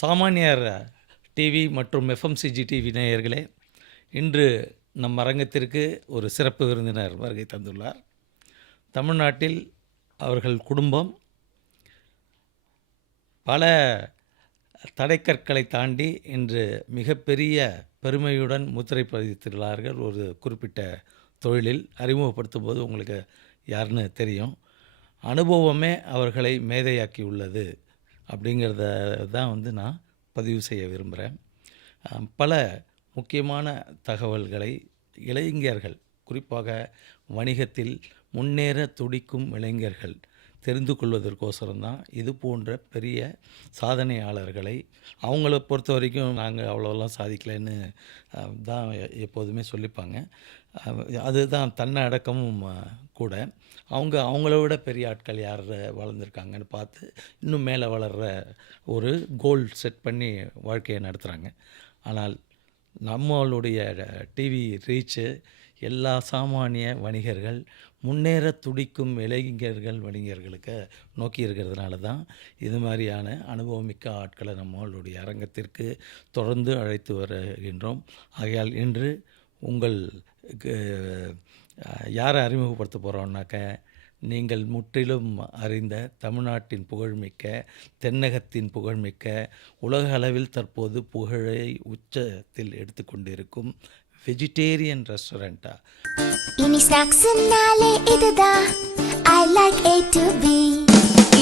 சாமானியர் TV மற்றும் FMCG TV நேயர்களே, இன்று நம் அரங்கத்திற்கு ஒரு சிறப்பு விருந்தினர் வருகை தந்துள்ளார். தமிழ்நாட்டில் அவர்கள் குடும்பம் பல தடைக்கற்களை தாண்டி இன்று மிகப்பெரிய பெருமையுடன் முத்திரை பதித்துள்ளார்கள். ஒரு குறிப்பிட்ட தொழிலில் அறிமுகப்படுத்தும் போது உங்களுக்கு யாருன்னு தெரியும். அனுபவமே அவர்களை மேதையாக்கி உள்ளது அப்படிங்கிறத தான் நான் பதிவு செய்ய விரும்புகிறேன். பல முக்கியமான தகவல்களை இளைஞர்கள், குறிப்பாக வணிகத்தில் முன்னேற துடிக்கும் இளைஞர்கள் தெரிந்து கொள்வதற்கோசரம் தான் இது போன்ற பெரிய சாதனையாளர்களை, அவங்கள பொறுத்த வரைக்கும் நாங்கள் அவ்வளோலாம் சாதிக்கலைன்னு தான் எப்போதுமே சொல்லிப்பாங்க. அதுதான் தன்னடக்கமும் கூட. அவங்கள விட பெரிய ஆட்கள் யார் வளர்ந்துருக்காங்கன்னு பார்த்து இன்னும் மேலே வளர்கிற ஒரு கோல் செட் பண்ணி வாழ்க்கையை நடத்துகிறாங்க. ஆனால் நம்மளுடைய டிவி ரீச்சு எல்லா சாமானிய வணிகர்கள், முன்னேற துடிக்கும் இளைஞர்கள் வணிகர்களுக்கு நோக்கி இருக்கிறதுனால தான் இது மாதிரியான அனுபவமிக்க ஆட்களை நம்மளுடைய அரங்கத்திற்கு தொடர்ந்து அழைத்து வருகின்றோம். ஆகையால் இன்று உங்களுக்கு யாரை அறிமுகப்படுத்த போகிறோம்னாக்க, நீங்கள் முற்றிலும் அறிந்த தமிழ்நாட்டின் புகழ்மிக்க, தென்னகத்தின் புகழ்மிக்க, உலக அளவில் தற்போது புகழை உச்சத்தில் எடுத்துக்கொண்டிருக்கும் வெஜிடேரியன் ரெஸ்டாரண்ட்டா. இனி ஸ்நாக்ஸ்னாலே இதுதான் I like A to B.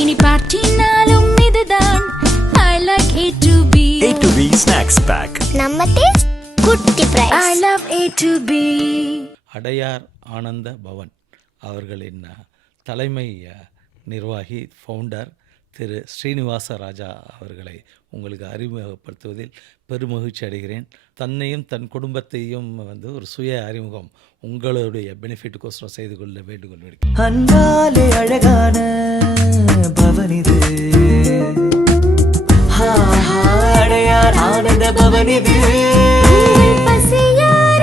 இனி பார்ட்டினாலும் இதுதான் I like A to B. A to B snacks pack. நம்ம டேஸ்ட் குட்டி price. I love A to B. Adyar Ananda Bhavan அவர்களின் தலைமை நிர்வாகி ஃபவுண்டர் திரு ஸ்ரீனிவாச ராஜா அவர்களை உங்களுக்கு அறிமுகப்படுத்துவதில் பெருமகிழ்ச்சி அடைகிறேன். தன்னையும் தன் குடும்பத்தையும் ஒரு சுய அறிமுகம் உங்களுடைய பெனிஃபிட்டுக்கோசரம் செய்து கொள்ள வேண்டுகோள் விடுக்கிறேன். அன்பாலே அழகான பவனிது, அடையார் ஆனந்த பவனிது. பசியார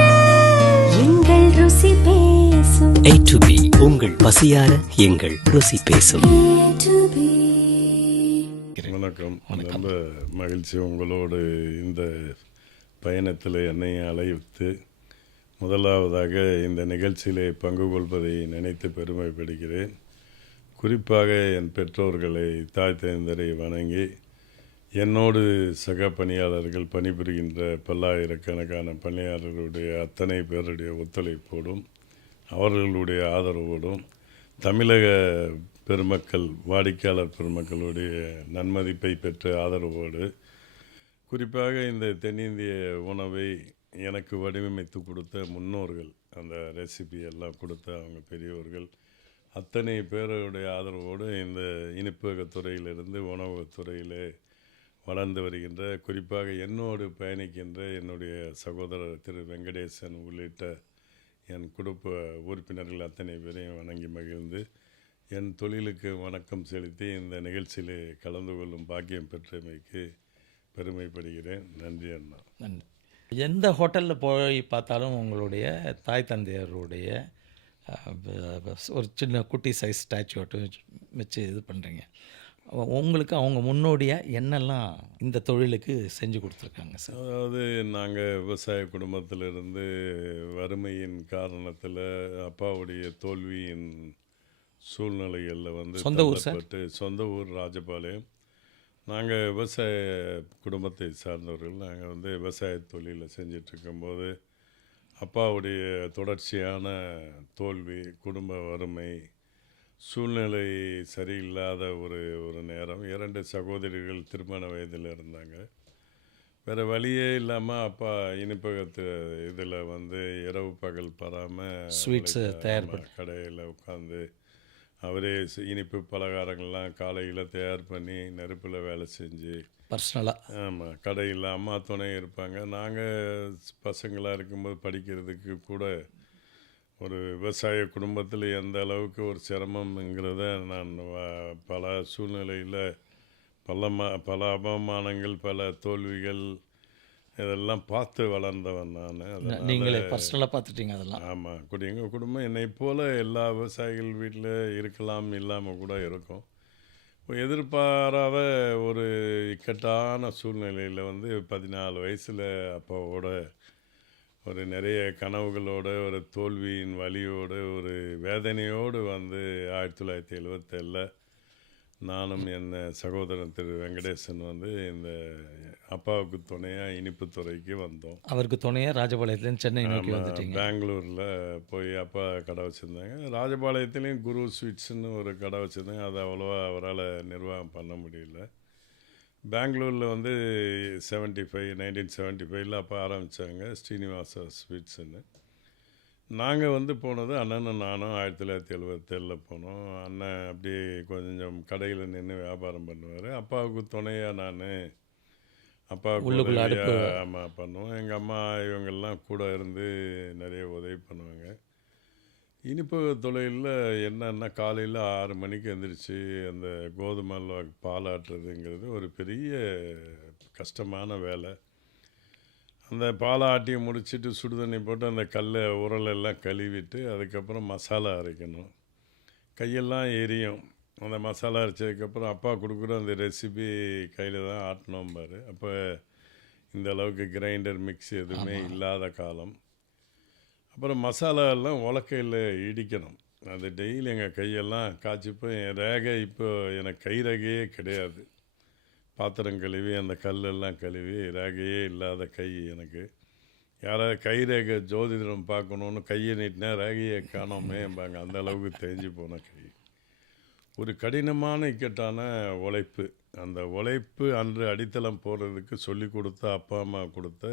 எங்கள் ருசி பேசும். A to B உங்கள் பசியார எங்கள் ருசி பேசும். A to B. வணக்கம். ரொம்ப மகிழ்ச்சி உங்களோடு இந்த பயணத்தில் என்னை அழைத்து முதலாவதாக இந்த நிகழ்ச்சியிலே பங்கு கொள்வதை நினைத்து பெருமைப்படுகிறேன். குறிப்பாக என் பெற்றோர்களை, தாய் தந்தையரை வணங்கி, என்னோடு சக பணியாளர்கள் பணிபுரிகின்ற பல்லாயிரக்கணக்கான பணியாளர்களுடைய அத்தனை பேருடைய ஒத்துழைப்போடும் அவர்களுடைய ஆதரவோடும் தமிழக பெருமக்கள், வாடிக்கையாளர் பெருமக்களுடைய நன்மதிப்பை பெற்ற ஆதரவோடு, குறிப்பாக இந்த தென்னிந்திய உணவை எனக்கு வடிவமைத்து கொடுத்த முன்னோர்கள், அந்த ரெசிபி எல்லாம் கொடுத்த அவங்க பெரியோர்கள் அத்தனை பேருடைய ஆதரவோடு இந்த இனிப்பகத்துறையிலிருந்து உணவுத்துறையிலே வளர்ந்து வருகின்ற, குறிப்பாக என்னோடு பயணிக்கின்ற என்னுடைய சகோதரர் திரு வெங்கடேசன் உள்ளிட்ட என் குடும்ப உறுப்பினர்கள் அத்தனை பேரையும் வணங்கி மகிழ்ந்து என் தொழிலுக்கு வணக்கம் செலுத்தி இந்த நிகழ்ச்சியிலே கலந்து கொள்ளும் பாக்கியம் பெற்றமைக்கு பெருமைப்படுகிறேன். நன்றி அண்ணா. நன்றி. எந்த ஹோட்டலில் போய் பார்த்தாலும் உங்களுடைய தாய் தந்தையருடைய ஒரு சின்ன குட்டி சைஸ் ஸ்டாச்சு வச்சு இது பண்ணுறீங்க. உங்களுக்கு அவங்க முன்னோடியாக என்னெல்லாம் இந்த தொழிலுக்கு செஞ்சு கொடுத்துருக்காங்க சார்? அதாவது நாங்கள் விவசாய குடும்பத்திலிருந்து வறுமையின் காரணத்தில் அப்பாவுடைய தோல்வியின் சூழ்நிலைகளில் சொந்த ஊர் சார்? சொந்த ஊர் ராஜபாளையம். நாங்கள் விவசாய குடும்பத்தை சார்ந்தவர்கள். நாங்கள் விவசாய தொழிலை செஞ்சிட்ருக்கும்போது அப்பாவுடைய தொடர்ச்சியான தோல்வி, குடும்ப வறுமை, சூழ்நிலை சரியில்லாத ஒரு நேரம். 2 சகோதரிகள் திருமண வயதில் இருந்தாங்க. வேறு வழியே இல்லாமல் அப்பா இனிப்பகத்து இதில் இரவு பகல் பராமல் ஸ்வீட்ஸு தயார் பண்ணி கடையில் உட்காந்து அவரே இனிப்பு பலகாரங்கள்லாம் காலையில் தயார் பண்ணி நெருப்பில் வேலை செஞ்சு பர்சனலாக. ஆமாம், கடையில் அம்மா துணை இருப்பாங்க. நாங்கள் பசங்களாக இருக்கும்போது படிக்கிறதுக்கு கூட ஒரு விவசாய குடும்பத்தில் எந்த அளவுக்கு ஒரு சிரமங்கிறத நான் பல சூழ்நிலையில் பல அவமானங்கள், பல தோல்விகள் இதெல்லாம் பார்த்து வளர்ந்தவன் நான். நீங்களே பர்சனலாக பார்த்துட்டீங்க அதெல்லாம்? ஆமாம். எங்கள் குடும்பம் என்னை போல் எல்லா விவசாயிகள் வீட்டில் இருக்கலாம், இல்லாமல் கூட இருக்கும். எதிர்பாராத ஒரு இக்கட்டான சூழ்நிலையில் வந்து 14 வயசில் அப்பாவோட ஒரு நிறைய கனவுகளோட, ஒரு தோல்வியின் வலியோடு, ஒரு வேதனையோடு வந்து 1977 நானும் என் சகோதரன் திரு வெங்கடேசன் வந்து இந்த அப்பாவுக்கு துணையாக இனிப்புத்துறைக்கு வந்தோம். அவருக்கு துணையாக ராஜபாளையத்துலேருந்து சென்னை நோக்கி வந்துட்டீங்க. பெங்களூரில் போய் அப்பா கடை வச்சுருந்தாங்க. ராஜபாளையத்துலேயும் குரு ஸ்வீட்ஸ்னு ஒரு கடை வச்சுருந்தாங்க. அது அவ்வளோவா அவரால் நிர்வாகம் பண்ண முடியல. பெங்களூரில் வந்து 1975 அப்போ ஆரம்பித்தாங்க ஸ்ரீனிவாசா ஸ்வீட்ஸுன்னு. நாங்கள் வந்து போனது அண்ணனும் நானும் 1977 போனோம். அண்ணன் அப்படியே கொஞ்சம் கடையில் நின்று வியாபாரம் பண்ணுவார். அப்பாவுக்கு துணையாக நான் அப்பாவுக்கு உள்ளுக்குள்ள அடுப்பு. ஆமாம் பண்ணுவோம். எங்கள் அம்மா இவங்கெல்லாம் கூட இருந்து நிறைய உதவி பண்ணுவாங்க. இனிப்பு தொழிலில் என்னன்னா காலையில் 6 மணிக்கு எழுந்திரிச்சு அந்த கோதுமை அல்வாக்கு பால் ஆட்டுறதுங்கிறது ஒரு பெரிய கஷ்டமான வேலை. அந்த பாலை ஆட்டி முடிச்சுட்டு சுடுதண்ணி போட்டு அந்த உரலெல்லாம் கழுவிட்டு அதுக்கப்புறம் மசாலா அரைக்கணும். கையெல்லாம் எரியும். அந்த மசாலா அரைச்சதுக்கப்புறம் அப்பா கொடுக்குற அந்த ரெசிபி கையில் தான் ஆட்டினோம் பாரு. அப்போ இந்த அளவுக்கு கிரைண்டர் மிக்ஸி எதுவுமே இல்லாத காலம். அப்புறம் மசாலா எல்லாம் உலக்கையில் இடிக்கணும். அது டெய்லி எங்கள் கையெல்லாம் காய்ச்சிப்போ என் ரேகை இப்போ எனக்கு கை ரேகையே கிடையாது. பாத்திரம் கழுவி அந்த கல்லெல்லாம் கழுவி ரேகையே இல்லாத கை எனக்கு. யாராவது கை ரேகை ஜோதிடம் பார்க்கணுன்னு கையை நீட்டினா ரேகையை காணோமேம்பாங்க. அந்த அளவுக்கு தேஞ்சு போன கை. ஒரு கடினமான இக்கட்டான உழைப்பு. அந்த உழைப்பு அன்று அடித்தளம் போடுறதுக்கு சொல்லி கொடுத்த அப்பா அம்மா கொடுத்த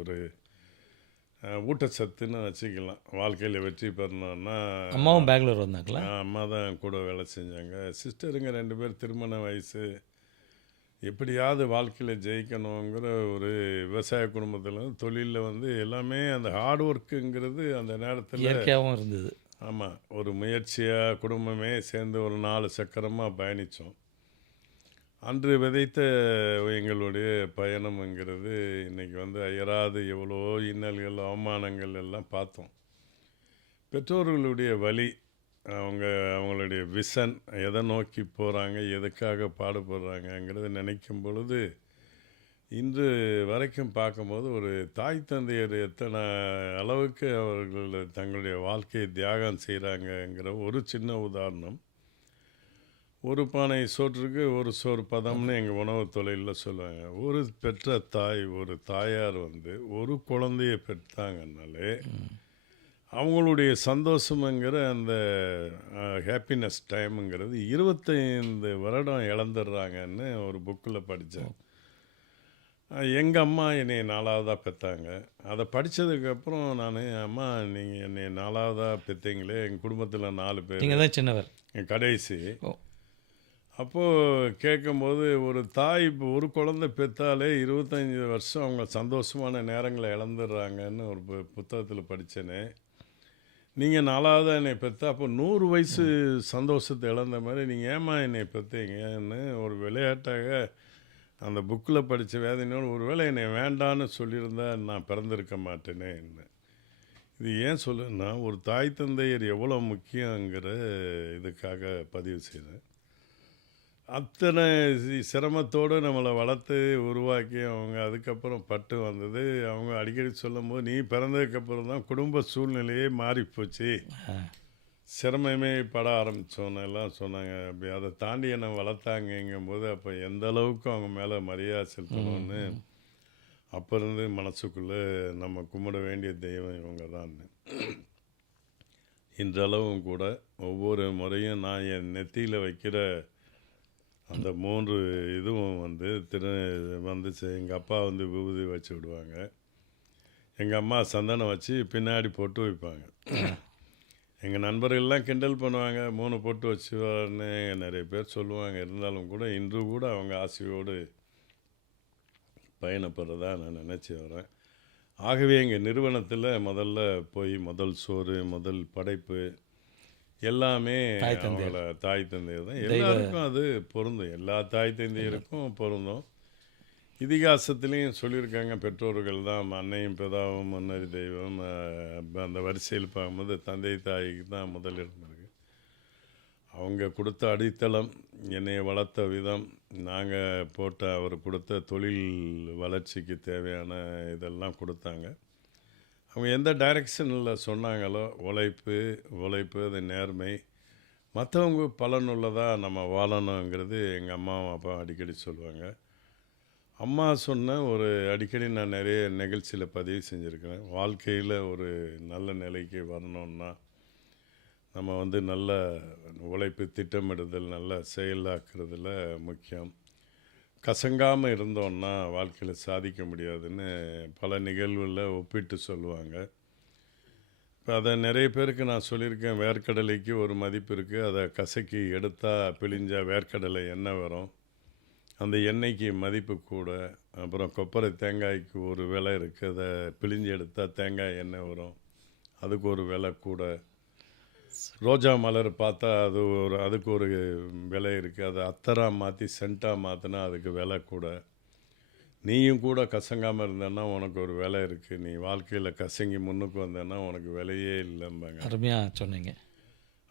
ஒரு ஊட்டச்சத்துன்னு வச்சுக்கலாம். வாழ்க்கையில் வெற்றி பெறணுன்னா அம்மாவும் பெங்களூர் வந்தாங்களா? அம்மா தான் கூட வேலை செஞ்சாங்க. சிஸ்டருங்க 2 பேர் திருமண வயசு. எப்படியாவது வாழ்க்கையில் ஜெயிக்கணுங்கிற ஒரு விவசாய குடும்பத்தில் தொழிலில் வந்து எல்லாமே அந்த ஹார்ட் ஒர்க்குங்கிறது அந்த நேரத்தில் இயற்கையாகவும் இருந்தது. ஆமாம், ஒரு முயற்சியாக குடும்பமே சேர்ந்து ஒரு 4 சக்கரமாக பயணித்தோம். அன்று விதைத்த எங்களுடைய பயணம்ங்கிறது இன்றைக்கி வந்து அயராது எவ்வளோ இன்னல்கள் அவமானங்கள் எல்லாம் பார்த்தோம். பெற்றோர்களுடைய வழி, அவங்களுடைய விஷன், எதை நோக்கி போகிறாங்க, எதுக்காக பாடுபடுறாங்கங்கிறத நினைக்கும் பொழுது இன்று வரைக்கும் பார்க்கும்போது ஒரு தாய் தந்தையர் எத்தனை அளவுக்கு அவர்கள் தங்களுடைய வாழ்க்கையை தியாகம் செய்கிறாங்கங்கிற ஒரு சின்ன உதாரணம். ஒரு பானை சோற்றுக்கு ஒரு சோறு பதம்னு எங்கள் உணவு தொழிலில் சொல்லுவாங்க. ஒரு பெற்ற தாய், ஒரு தாயார் வந்து ஒரு குழந்தைய பெற்றாங்கன்னாலே அவங்களுடைய சந்தோஷமுங்கிற அந்த ஹாப்பினஸ் டைமுங்கிறது 25 வருடம் இழந்துடுறாங்கன்னு ஒரு புக்கில் படித்தேன். எங்கள் அம்மா என்னை 4வதாக பெற்றாங்க. அதை படித்ததுக்கப்புறம் நான், அம்மா நீங்கள் என்னை 4வதாக பெற்றீங்களே, எங்கள் குடும்பத்தில் 4 பேர், நீங்கள் தான் சின்னவர், கடைசி. ஓ. அப்போது கேட்கும்போது ஒரு தாய் இப்போ ஒரு குழந்தை பெற்றாலே 25 வருஷம் அவங்க சந்தோஷமான நேரங்களை இழந்துடுறாங்கன்னு ஒரு புத்தகத்தில் படித்தேனே. நீங்கள் 4வதாக என்னை பெற்றா அப்போ 100 வயசு சந்தோஷத்தை இழந்த மாதிரி நீங்கள் ஏம்மா என்னை பெற்றீங்கன்னு ஒரு விளையாட்டாக அந்த புக்கில் படித்த வேதனையோடு, ஒரு வேளை என்னை வேண்டான்னு சொல்லியிருந்தா நான் பிறந்திருக்க மாட்டேனே என்ன. இது ஏன் சொல்லுன்னா ஒரு தாய் தந்தையர் எவ்வளோ முக்கியங்கிற இதுக்காக பதிவு செய்கிறேன். அத்தனை சிரமத்தோடு நம்மளை வளர்த்து உருவாக்கி அவங்க அதுக்கப்புறம் பட்டு வந்தது. அவங்க அடிக்கடி சொல்லும் போது, நீ பிறந்ததுக்கப்புறம் தான் குடும்ப சூழ்நிலையே மாறிப்போச்சு, சிரமமே பட ஆரம்பித்தோன்னு எல்லாம் சொன்னாங்க. அப்படி அதை தாண்டி என்னை வளர்த்தாங்கங்கும்போது அப்போ எந்த அளவுக்கு அவங்க மேலே மரியாதை செலுத்தணும்னு அப்போ இருந்து மனசுக்குள்ளே நம்ம கும்பிட வேண்டிய தெய்வம் இவங்க தான். இன்றளவும் கூட ஒவ்வொரு முறையும் நான் என் நெத்தியில் வைக்கிற அந்த 3 இதுவும் வந்து எங்கள் அப்பா வந்து விபூதி வச்சு விடுவாங்க. எங்கள் அம்மா சந்தனம் வச்சு பின்னாடி பொட்டு வைப்பாங்க. எங்கள் நண்பர்கள்லாம் கிண்டல் பண்ணுவாங்க, 3 பொட்டு வச்சுவார்னு நிறைய பேர் சொல்லுவாங்க. இருந்தாலும் கூட இன்று கூட அவங்க ஆசையோடு பயணப்படுறதா நான் நினச்சி வரேன். ஆகவே எங்கள் நிறுவனத்தில் முதல்ல போய் முதல் சோறு, முதல் படைப்பு எல்லாமே அவங்கள தாய் தந்தையர் தான். எல்லாருக்கும் அது பொருந்தும், எல்லா தாய் தந்தையருக்கும் பொருந்தும். இதிகாசத்துலேயும் சொல்லியிருக்காங்க, பெற்றோர்கள் தான் அன்னையும் பிதாவும் முன்னறி தெய்வம். அந்த வரிசையில் பார்க்கும்போது தந்தை தாய்க்கு தான் முதல் இருந்திருக்கு. அவங்க கொடுத்த அடித்தளம் என்னை வளர்த்த விதம், நாங்கள் போட்ட அவர் கொடுத்த தொழில் வளர்ச்சிக்கு தேவையான இதெல்லாம் கொடுத்தாங்க. அவங்க எந்த டைரெக்ஷனில் சொன்னாங்களோ, உழைப்பு அது நேர்மை, மற்றவங்க பலனுள்ளதாக நம்ம வாழணுங்கிறது எங்கள் அம்மாவும் அப்பா அடிக்கடி சொல்லுவாங்க. அம்மா சொன்ன ஒரு அடிக்கடி நான் நிறைய நிகழ்ச்சியில் பதிவு செஞ்சுருக்கிறேன். வாழ்க்கையில் ஒரு நல்ல நிலைக்கு வரணுன்னா நம்ம நல்ல உழைப்பு, திட்டமிடுதல், நல்ல செயலாக்குறதுல முக்கியம். கசங்காமல் இருந்தோன்னா வாழ்க்கையில் சாதிக்க முடியாதுன்னு பல நிகழ்வுகளில் ஒப்பிட்டு சொல்லுவாங்க. இப்போ அதை நிறைய பேருக்கு நான் சொல்லியிருக்கேன். வேர்க்கடலைக்கு ஒரு மதிப்பு இருக்குது, அதை கசக்கி எடுத்தால் பிழிஞ்சா வேர்க்கடலை எண்ணெய் வரும், அந்த எண்ணெய்க்கு மதிப்பு கூட. அப்புறம் கொப்பரை தேங்காய்க்கு ஒரு விலை இருக்குது, அதை பிழிஞ்சு எடுத்தால் தேங்காய் எண்ணெய் வரும், அதுக்கு ஒரு விலை கூட. ரோஜா மலர் பார்த்தா அதுக்கு ஒரு விலை இருக்குது, அதை அத்தராக மாற்றி சென்ட்டாக மாற்றினா அதுக்கு விலை கூட. நீயும் கூட கசங்காமல் இருந்தேன்னா உனக்கு ஒரு விலை இருக்குது, நீ வாழ்க்கையில் கசங்கி முன்னுக்கு வந்தேன்னா உனக்கு விலையே இல்லைம்பாங்க. அருமையாக சொன்னீங்க.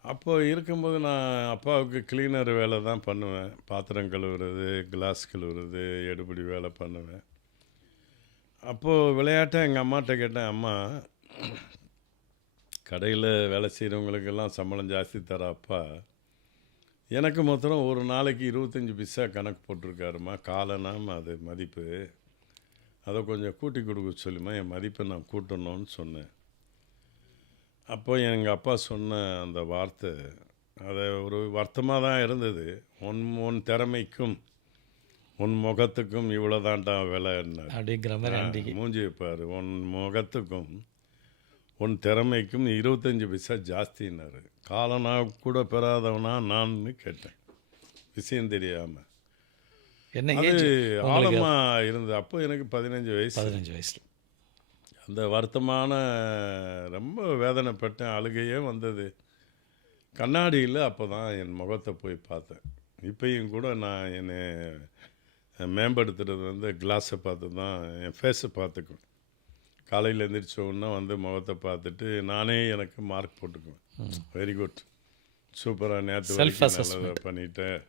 அப்போ இருக்கும்போது நான் அப்பாவுக்கு கிளீனர் வேலை தான் பண்ணுவேன். பாத்திரம் கழுவுறது, கிளாஸ் கழுவுறது, எடுபடி வேலை பண்ணுவேன். அப்போது விளையாட்டாக எங்கள் அம்மாட்ட கேட்டேன், அம்மா கடையில் வேலை செய்கிறவங்களுக்கெல்லாம் சம்பளம் ஜாஸ்தி தர அப்பா எனக்கு மொத்தம் ஒரு நாளைக்கு 25 பைசா கணக்கு போட்டிருக்காருமா, காலனாம் அது மதிப்பு, அதை கொஞ்சம் கூட்டி கொடுக்க சொல்லுமா, என் மதிப்பை நான் கூட்டணும்னு சொன்னேன். அப்போ எங்கள் அப்பா சொன்ன அந்த வார்த்தை அதை ஒரு வருத்தமாக தான் இருந்தது. உன் திறமைக்கும் உன் முகத்துக்கும் இவ்வளோதான்டா விலைன்னார். அப்படிங்கிற மாதிரி அன்றைக்கி மூஞ்சி வைப்பார். உன் முகத்துக்கும் உன் திறமைக்கும் 25 பைசா ஜாஸ்தின்னாரு. காலனா கூட பெறாதவனா நான்னு கேட்டேன், விஷயம் தெரியாமல். என்ன அது ஆழமாக இருந்தது. அப்போ எனக்கு 15 வயசு. 15 வயசில் அந்த வருத்தமான ரொம்ப வேதனைப்பட்டேன், அழுகையே வந்தது. கண்ணாடியில் அப்போ தான் என் முகத்தை போய் பார்த்தேன். இப்பயும் கூட நான் என்னை மேம்படுத்துறது கிளாஸை பார்த்து தான் என் ஃபேஸை பார்த்துக்குவேன். காலையில் எழுந்திரிச்ச உடனே முகத்தை பார்த்துட்டு நானே எனக்கு மார்க் போட்டுக்குவேன். வெரி குட், சூப்பராக, நேற்று நல்லதாக பண்ணிட்டேன்,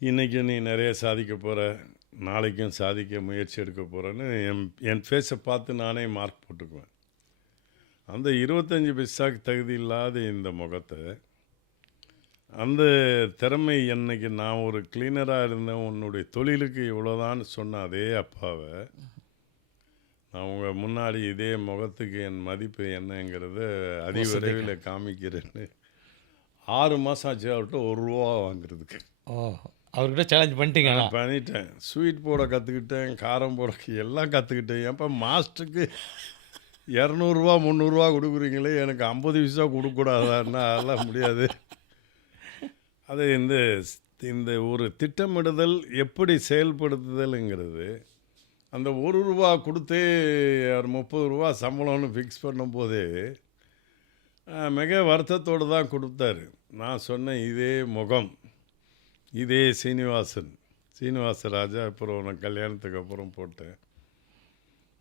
இன்றைக்கி நீ நிறைய சாதிக்க போகிற, நாளைக்கும் சாதிக்க முயற்சி எடுக்க போகிறேன்னு என் ஃபேஸை பார்த்து நானே மார்க் போட்டுக்குவேன். அந்த 25 பைசாக்கு தகுதி இல்லாத இந்த முகத்தை, அந்த திறமை என்னைக்கு நான் ஒரு கிளீனராக இருந்தேன், உன்னுடைய தொழிலுக்கு இவ்வளோதான்னு சொன்ன அதே அப்பாவை நான் உங்கள் முன்னாடி இதே முகத்துக்கு என் மதிப்பு என்னங்கிறத அதிவிரைவில் காமிக்கிறேன்னு 6 மாதம் ஆச்சு அவர்கிட்ட ₹1 வாங்குறதுக்கு. அவர்கிட்ட சேலஞ்ச் பண்ணிட்டீங்களா? பண்ணிட்டேன். ஸ்வீட் போட கற்றுக்கிட்டேன், காரம் போட எல்லாம் கற்றுக்கிட்டேன். ஏன்ப்பா மாஸ்டருக்கு ₹200 300 கொடுக்குறீங்களே, எனக்கு 50 பைசா கொடுக்கக்கூடாதான்னா அதெல்லாம் முடியாது. அது இந்த ஒரு திட்டமிடுதல் எப்படி செயல்படுத்துதலுங்கிறது, அந்த ₹1 கொடுத்து ₹30 சம்பளம்னு ஃபிக்ஸ் பண்ணும்போதே மிக வருத்தத்தோடு தான் கொடுத்தாரு. நான் சொன்னேன், இதே முகம், இதே சீனிவாச ராஜா அப்புறம் உனக்கு கல்யாணத்துக்கு அப்புறம் போட்டேன்,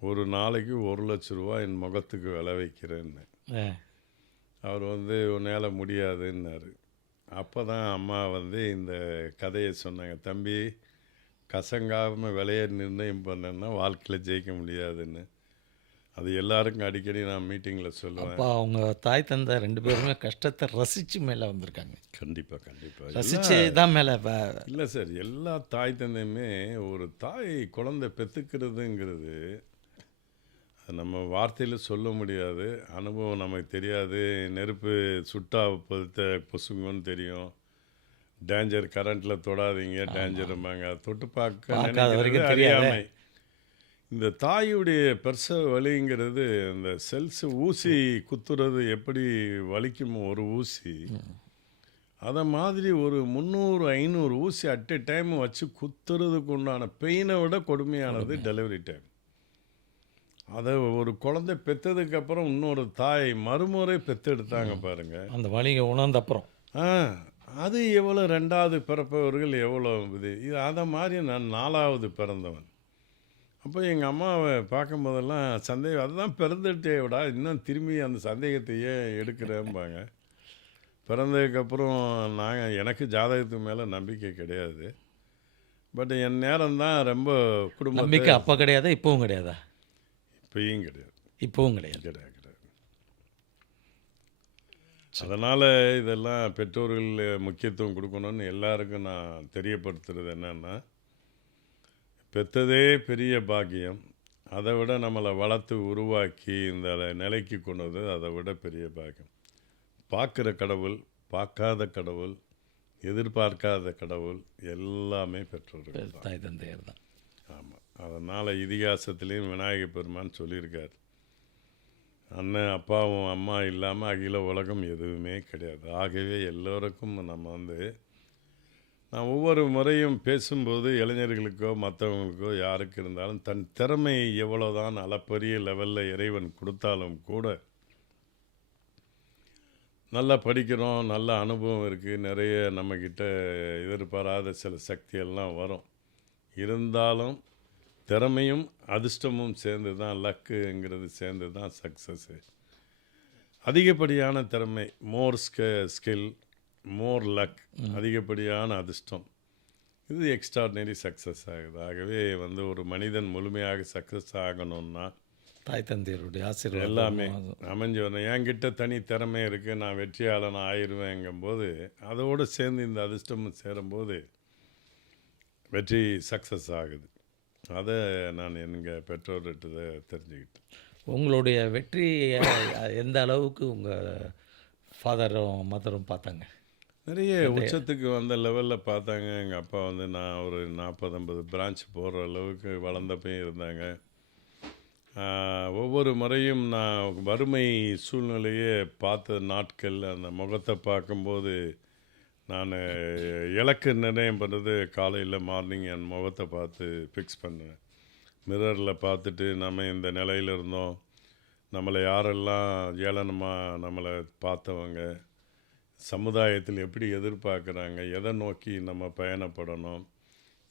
ஒரு நாளைக்கு ₹1,00,000 என் முகத்துக்கு விலை வைக்கிறேன்னு. அவர் உன்னால் முடியாதுன்னாரு. அப்போ தான் அம்மா இந்த கதையை சொன்னாங்க, தம்பி கசங்காமல் விலையை நிர்ணயம் பண்ணேன்னா வாழ்க்கையில் ஜெயிக்க முடியாதுன்னு. அது எல்லாருக்கும் அடிக்கடி நான் மீட்டிங்கில் சொல்லுவேன். அப்போ அவங்க தாய் தந்தை 2 பேருமே கஷ்டத்தை ரசித்து மேலே வந்திருக்காங்க. கண்டிப்பாக ரசித்து தான் மேலே. இல்லை சார், எல்லா தாய் தந்தையுமே ஒரு தாய் குழந்தை பெற்றுக்கிறதுங்கிறது நம்ம வார்த்தையில் சொல்ல முடியாது. அனுபவம் நமக்கு தெரியாது. நெருப்பு சுட்டா பொசுங்கன்னு தெரியும், டேஞ்சர், கரண்ட்டில் தொடாதீங்க டேஞ்சருமாங்க, தொட்டு பார்க்க அறியாமை. இந்த தாயுடைய பிரசவ வலிங்கிறது, இந்த செல்ஸ் ஊசி குத்துறது எப்படி வலிக்குமோ ஒரு ஊசி, அதை மாதிரி ஒரு 300-500 ஊசி அட் எ டைம் வச்சு குத்துறதுக்கு உண்டான பெயினை விட கொடுமையானது டெலிவரி டைம். அதை ஒரு குழந்தை பெற்றதுக்கப்புறம் இன்னொரு தாய் மறுமுறை பெற்றெடுத்தாங்க பாருங்கள், அந்த வலியை உணர்ந்த அப்புறம் அது எவ்வளோ, 2வது பிறப்பவர்கள் எவ்வளோ இது. அதை மாதிரி நான் 4வது பிறந்தவன். அப்போ எங்கள் அம்மாவை பார்க்கும் போதெல்லாம் சந்தேகம், அதுதான் பிறந்துட்டே விடா, இன்னும் திரும்பி அந்த சந்தேகத்தையே எடுக்கிறேன்பாங்க. பிறந்ததுக்கப்புறம் எனக்கு ஜாதகத்துக்கு மேலே நம்பிக்கை கிடையாது. பட் என் நேரம் தான் ரொம்ப குடும்பத்தை நம்பிக்கை அப்போ கிடையாதா, இப்போவும் கிடையாதா? இப்பயும் கிடையாது. இப்போவும் கிடையாது. கிடையாது கிடையாது. அதனால் இதெல்லாம் பெற்றோர்கள் முக்கியத்துவம் கொடுக்கணும்னு எல்லாருக்கும் நான் தெரியப்படுத்துறது என்னென்னா, பெற்றதே பெரிய பாக்கியம். அதை விட நம்மளை வளர்த்து உருவாக்கி இந்த நிலைக்கு கொண்டு வந்து அதை விட பெரிய பாக்கியம். பார்க்குற கடவுள், பார்க்காத கடவுள், எதிர்பார்க்காத கடவுள் எல்லாமே பெற்றோர்கள் தான். தாய் தந்தையர் தான். ஆமாம். அதனால் இதிகாசத்துலேயும் விநாயகர் பெருமான் சொல்லியிருக்கார், அண்ணன் அப்பாவும் அம்மா இல்லாமல் அகில உலகம் எதுவுமே கிடையாது. ஆகவே எல்லோருக்கும் நம்ம நான் ஒவ்வொரு முறையும் பேசும்போது இளைஞர்களுக்கோ மற்றவங்களுக்கோ யாருக்கு இருந்தாலும் தன் திறமை எவ்வளோதான் அளப்பரிய லெவலில் இறைவன் கொடுத்தாலும் கூட, நல்லா படிக்கிறோம், நல்ல அனுபவம் இருக்குது, நிறைய நம்மக்கிட்ட எதிர்பாராத சில சக்தியெல்லாம் வரும். இருந்தாலும் திறமையும் அதிர்ஷ்டமும் சேர்ந்து தான், லக்குங்கிறது சேர்ந்து தான் சக்ஸஸ்ஸு. அதிகப்படியான திறமை, மோர் ஸ்கில், மோர் லக், அதிகப்படியான அதிர்ஷ்டம், இது எக்ஸ்ட்ராடினரி சக்ஸஸ் ஆகுது. ஆகவே ஒரு மனிதன் முழுமையாக சக்ஸஸ் ஆகணும்னா தாய் தந்தையருடைய ஆசீர்வாதம் எல்லாமே அமைஞ்சு வரணும். என்கிட்ட தனி திறமை இருக்குது, நான் வெற்றியாளன் ஆயிடுவேங்கும்போது அதோடு சேர்ந்து இந்த அதிர்ஷ்டமும் சேரும்போது வெற்றி சக்ஸஸ் ஆகுது. அதை நான் எங்கள் பெற்றோர்கிட்ட தெரிஞ்சுக்கிட்டேன். உங்களுடைய வெற்றி எந்த அளவுக்கு உங்கள் ஃபாதரும் மதரும் பார்த்தாங்க? நிறைய உச்சத்துக்கு வந்த லெவலில் பார்த்தாங்க. எங்கள் அப்பா நான் ஒரு 40-50 பிரான்ச் போகிற அளவுக்கு வளர்ந்தப்பையும் இருந்தாங்க. ஒவ்வொரு முறையும் நான் வறுமை சூழ்நிலையே பார்த்த நாட்கள், அந்த முகத்தை பார்க்கும்போது நான் இலக்கு நிர்ணயம் பண்ணுறது காலையில் மார்னிங் என் முகத்தை பார்த்து ஃபிக்ஸ் பண்ணுவேன். மிரரில் பார்த்துட்டு நம்ம இந்த நிலையில் இருந்தோம், நம்மளை யாரெல்லாம் ஏளனமாக நம்மளை பார்த்தவங்க, சமுதாயத்தில் எப்படி எதிர்பார்க்குறாங்க, எதை நோக்கி நம்ம பயணப்படணும்,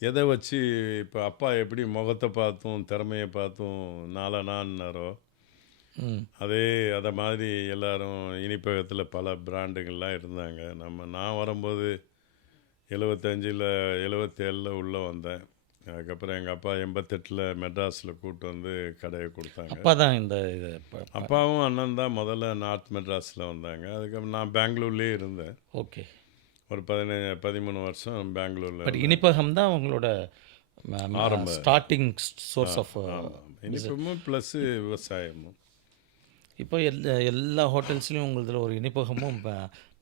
எதை வச்சு இப்போ அப்பா எப்படி முகத்தை பார்த்தும் திறமையை பார்த்தும் நானாரோ அதை மாதிரி எல்லோரும் இனிப்பகத்தில் பல பிராண்டுகள்லாம் இருந்தாங்க. நான் வரும்போது 77 உள்ளே வந்தேன். அதுக்கப்புறம் எங்கள் அப்பா 88 மெட்ராஸில் கூப்பிட்டு கடையை கொடுத்தாங்க. அப்பா தான் இந்த இது அப்பாவும் அண்ணன் தான் முதல்ல நார்த் மெட்ராஸில் வந்தாங்க. அதுக்கப்புறம் நான் பெங்களூர்லேயே இருந்தேன். ஓகே. ஒரு 13 வருஷம் பெங்களூரில். பட் இனிப்பகம் தான் உங்களோட ஸ்டார்டிங் சோர்ஸ் ஆஃப் இனிப்பமும் ப்ளஸ்ஸு விவசாயமும். இப்போ எல்லா ஹோட்டல்ஸ்லேயும் உங்களதில் ஒரு இனிப்பகமும்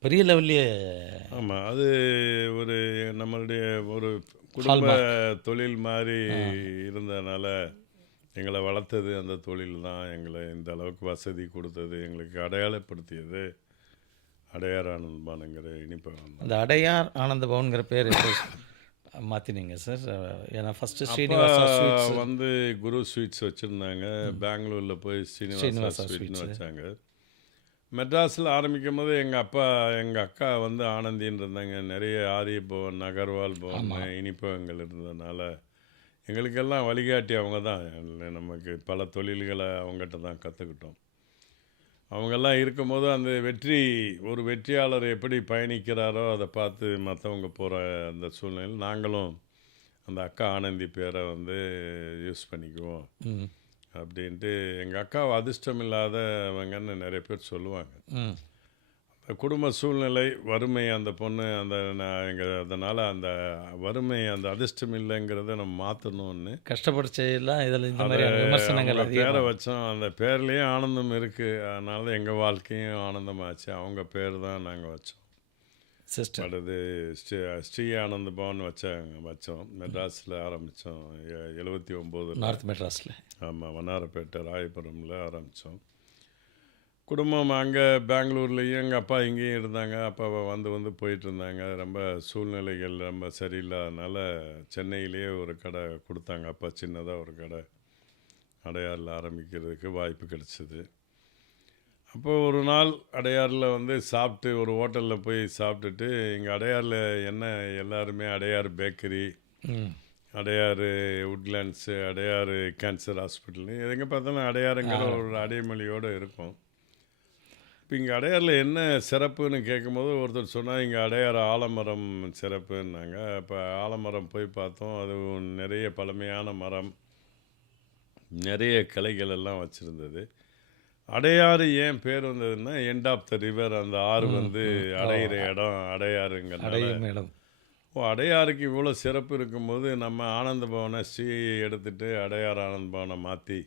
பெரிய லெவல்லையே. ஆமாம், அது ஒரு நம்மளுடைய ஒரு குடும்ப தொழில் மாதிரி இருந்ததுனால எங்களை வளர்த்தது அந்த தொழில் தான். எங்களை இந்த அளவுக்கு வசதி கொடுத்தது, எங்களுக்கு அடையாளப்படுத்தியது அடையார் ஆனந்த பவனுங்கிற இனிப்பகம். அந்த அடையார் ஆனந்த பவன்கிற பேர் மாற்றினீங்க சார்? ஏன்னா ஃபஸ்ட்டு ஸ்ரீனிவாசா ஸ்வீட்ஸ் குரு ஸ்வீட்ஸ் வச்சுருந்தாங்க. பெங்களூரில் போய் ஸ்ரீனிவாசா ஸ்வீட்னு வச்சாங்க. மெட்ராஸில் ஆரம்பிக்கும் போது எங்கள் அக்கா ஆனந்தின்னு இருந்தாங்க. நிறைய ஆரிய பவன், அகர்வால் பவன் இனிப்பகங்கள் இருந்ததுனால எங்களுக்கெல்லாம் வழிகாட்டி அவங்க தான். நமக்கு பல தொழில்களை அவங்ககிட்ட தான் கற்றுக்கிட்டோம். அவங்கெல்லாம் இருக்கும்போது அந்த ஒரு வெற்றியாளர் எப்படி பயணிக்கிறாரோ அதை பார்த்து மற்றவங்க போகிற அந்த சூழ்நிலையில் நாங்களும் அந்த அக்கா ஆனந்தி பேரை யூஸ் பண்ணிக்குவோம் அப்படின்ட்டு. எங்கள் அக்காவை அதிர்ஷ்டம் இல்லாதவங்கன்னு நிறைய பேர் சொல்லுவாங்க. குடும்ப சூழ்நிலை, வறுமை, அந்த பொண்ணு அதனால் அந்த வறுமை, அந்த அதிர்ஷ்டம் இல்லைங்கிறத நம்ம மாற்றணும்னு கஷ்டப்படுச்செல்லாம் இதில் இந்த மாதிரி விமர்சனங்கள் பேரை வச்சோம். அந்த பேர்லேயே ஆனந்தம் இருக்குது, அதனால எங்கள் வாழ்க்கையும் ஆனந்தமாச்சு. அவங்க பேர் தான் நாங்கள் வச்சோம். சிஸ்டர் அது ஸ்ரீ ஆனந்த பவன் வச்சோம். மெட்ராஸில் ஆரம்பித்தோம் 79 நார்த் மெட்ராஸில். ஆமாம், வண்ணாரப்பேட்டை ராயபுரமில் ஆரம்பித்தோம். குடும்பம் அங்கே பெங்களூர்லேயும் எங்கள் அப்பா இங்கேயும் இருந்தாங்க. அப்பா போயிட்டு இருந்தாங்க. ரொம்ப சூழ்நிலைகள் ரொம்ப சரியில்லாதனால சென்னையிலேயே ஒரு கடை கொடுத்தாங்க. அப்பா சின்னதாக ஒரு கடை அடையாரில் ஆரம்பிக்கிறதுக்கு வாய்ப்பு கிடச்சிது. அப்போது ஒரு நாள் அடையாரில் சாப்பிட்டு, ஒரு ஹோட்டலில் போய் சாப்பிட்டுட்டு, இங்கே அடையாரில் என்ன எல்லாருமே Adyar bakery, Adyar Woodlands, Adyar cancer hospital, எங்கே பார்த்தாலும் அடையாருங்கிற ஒரு அடைமொழியோடு இருக்கும். இப்போ இங்கே அடையாரில் என்ன சிறப்புன்னு கேட்கும்போது ஒருத்தர் சொன்னால் இங்கே அடையாறு ஆலமரம் சிறப்புன்னாங்க. இப்போ ஆலமரம் போய் பார்த்தோம். அது நிறைய பழமையான மரம், நிறைய கிளைகள் எல்லாம் வச்சுருந்தது. அடையாறு ஏன் பேர் வந்ததுன்னா எண்ட் ஆஃப் த ரிவர், அந்த ஆறு வந்து அடையிற இடம் அடையாறுங்கிறனால. அடையும் இடம். அடையாறுக்கு இவ்வளோ சிறப்பு இருக்கும்போது நம்ம ஆனந்த பவனை எடுத்துட்டு அடையாறு ஆனந்த பவனை மாற்றி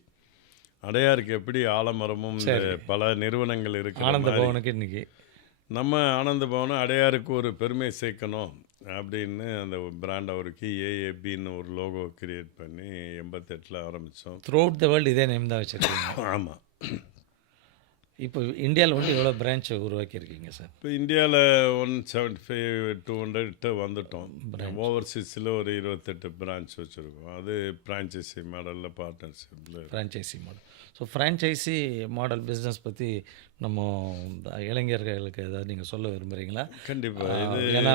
அடையாருக்கு எப்படி ஆலமரமும் இந்த பல நிறுவனங்கள் இருக்கிற ஆனந்த மாதிரி பவனுக்கு இன்னைக்கு நம்ம ஆனந்த பவனை அடையாருக்கு ஒரு பெருமை சேர்க்கணும் அப்படின்னு அந்த பிராண்ட் அவருக்கு ஏஏபின்னு ஒரு லோகோ கிரியேட் பண்ணி 88 ஆரம்பித்தோம். த்ரூ அவுட் த வேர்ல்டு இதே நேம் தான் வச்சுருக்கீங்க. ஆமாம். இப்போ இந்தியாவில் வந்து எவ்வளோ பிரான்ச் உருவாக்கியிருக்கீங்க சார்? இப்போ இந்தியாவில் 175 200 வந்துட்டோம். ஓவர்சீஸில் ஒரு 28 பிரான்ச் வச்சுருக்கோம். அது ஃப்ரான்ச்சைசி மாடலில் பார்ட்னர்ஷிப்பில். Franchisee model. So franchisee model business பற்றி நம்ம இளைஞர்களுக்கு ஏதாவது நீங்கள் சொல்ல விரும்புகிறீங்களா? கண்டிப்பாக. ஏன்னா